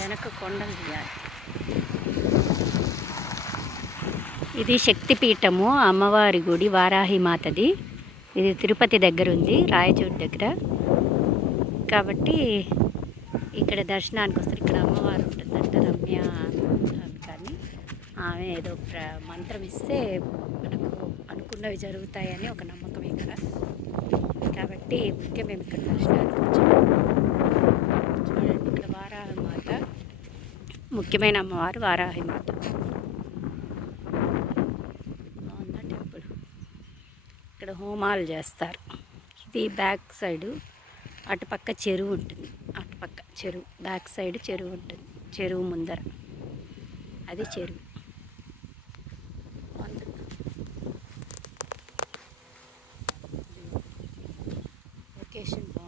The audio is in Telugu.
వెనక కొండలు తీయాలి. ఇది శక్తిపీఠము అమ్మవారి గుడి వారాహి మాతది. ఇది తిరుపతి దగ్గర ఉంది రాయచూరు దగ్గర. కాబట్టి ఇక్కడ దర్శనానికి వస్తారు ఇక్కడ అమ్మవారు ఉంటుందంట రమ్య కానీ ఆమె ఏదో ప్ర మంత్రం ఇస్తే మనకు అనుకున్నవి జరుగుతాయని ఒక నమ్మకం ఇక్కడ. కాబట్టి ముఖ్యం మేము ఇక్కడ దర్శనానికి వచ్చాము చూడండి ఇక్కడ వారాహి మాత ముఖ్యమైన అమ్మవారు వారాహి మాత బాగుందా టెంపుల్? ఇక్కడ హోమాలు చేస్తారు. ఇది బ్యాక్ సైడు అటుపక్క చెరువు ఉంటుంది. అటుపక్క చెరువు బ్యాక్ సైడ్ చెరువు ఉంటుంది. చెరువు ముందర. అది చెరువు. లొకేషన్